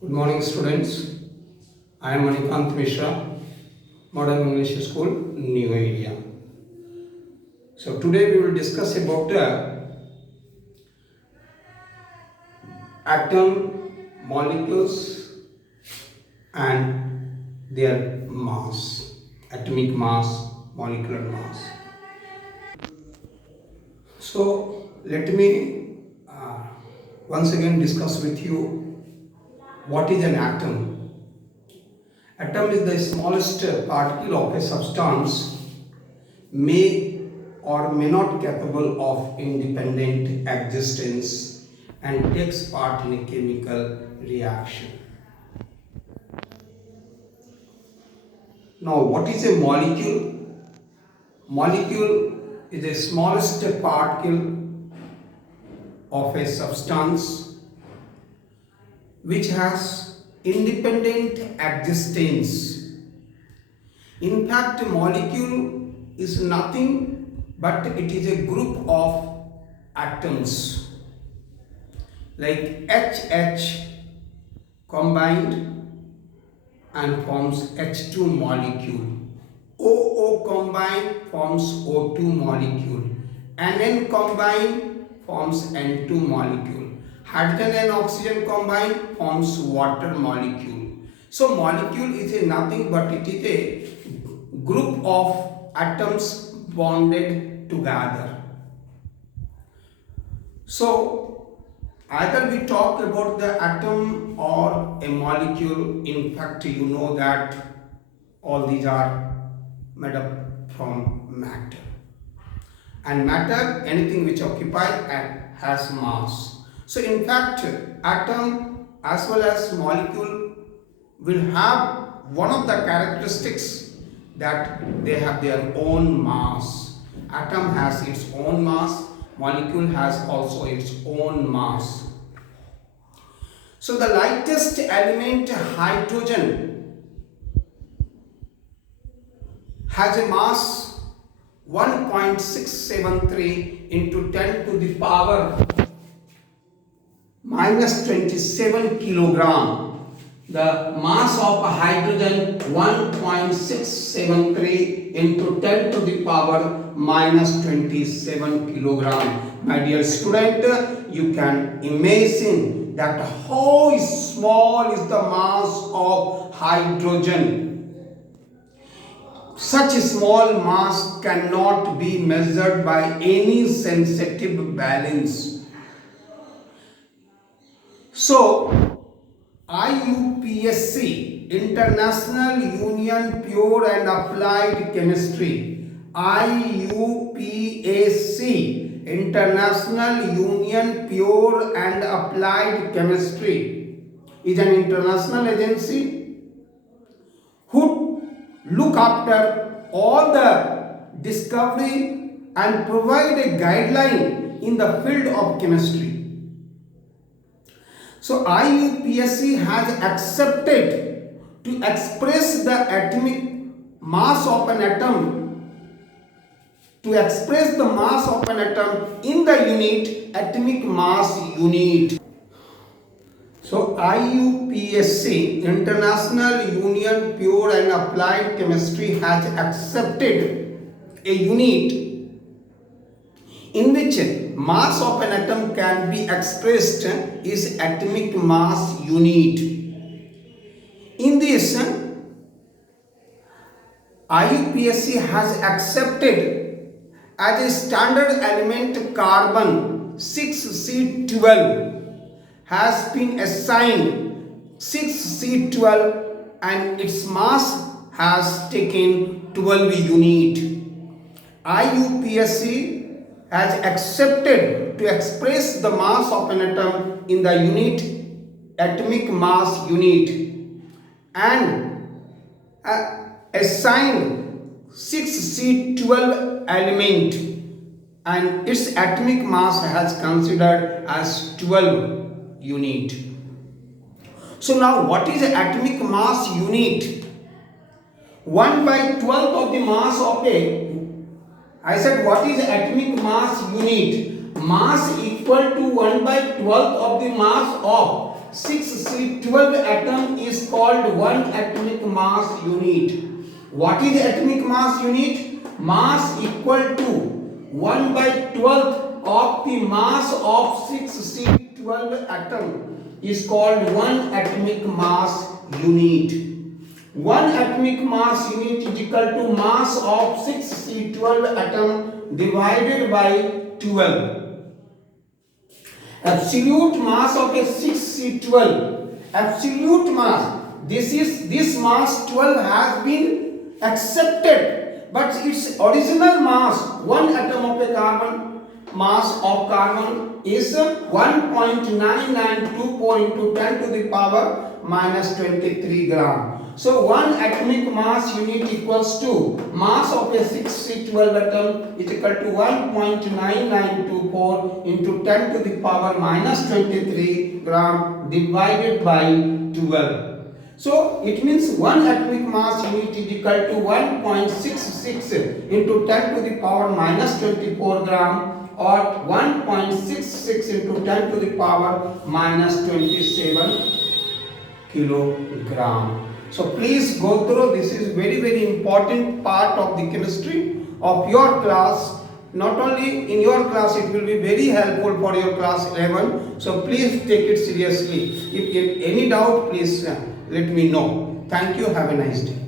Good morning, students. I am Manikant Mishra, Modern English School, New Area. So today we will discuss about the atom, molecules, and their mass, atomic mass, molecular mass. So let me once again discuss with you what is an atom. Atom is the smallest particle of a substance may or may not capable of independent existence and takes part in a chemical reaction. Now, what is a molecule? Molecule is the smallest particle of a substance which has independent existence. In fact, a molecule is nothing but it is a group of atoms like HH combined and forms H2 molecule. OO combined forms O2 molecule. NN combined forms N2 molecule. Hydrogen and oxygen combined forms water molecule. So molecule is a nothing but it is a group of atoms bonded together. So either we talk about the atom or a molecule, in fact you know that all these are made up from matter. And matter, anything which occupies and has mass. So in fact, atom as well as molecule will have one of the characteristics that they have their own mass. Atom has its own mass, molecule has also its own mass. So the lightest element, hydrogen, has a mass 1.673 into 10 to the power minus 27 kilogram. The mass of a hydrogen 1.673 into 10 to the power minus 27 kilogram. My dear student, you can imagine that how small is the mass of hydrogen. Such small mass cannot be measured by any sensitive balance. So, IUPAC, International Union Pure and Applied Chemistry, IUPAC, International Union Pure and Applied Chemistry, is an international agency who look after all the discovery and provide a guideline in the field of chemistry. So IUPAC has accepted to express the atomic mass of an atom, to express the mass of an atom in the unit atomic mass unit. So IUPAC, International Union Pure and Applied Chemistry, has accepted a unit in which mass of an atom can be expressed is atomic mass unit. In this, IUPAC has accepted as a standard element carbon 6C12 has been assigned 6C12 and its mass has taken 12 unit. IUPAC has accepted to express the mass of an atom in the unit atomic mass unit and assigned 6C12 element and its atomic mass has considered as 12 unit. So now what is the atomic mass unit? 1/12 of the mass of a, I said what is the atomic mass unit? Mass equal to 1/12 of the mass of 6C12 atom is called 1 atomic mass unit. What is atomic mass unit? Mass equal to 1/12 of the mass of 6C12 atom is called 1 atomic mass unit. 1 atomic mass unit is equal to mass of 6C12 atom divided by 12. Absolute mass of a 6C12, absolute mass, this mass 12 has been accepted, but its original mass, one atom of a carbon, mass of carbon is 1.9924 into 10 to the power minus 23 gram. So 1 atomic mass unit equals to mass of a 6C12 atom is equal to 1.9924 into 10 to the power minus 23 gram divided by 12. So it means 1 atomic mass unit is equal to 1.66 into 10 to the power minus 24 gram or 1.66 into 10 to the power minus 27 kilogram. So please go through. This is very important part of the chemistry of your class. Not only in your class, it will be very helpful for your class 11. So please take it seriously. If you have any doubt, please let me know. Thank you. Have a nice day.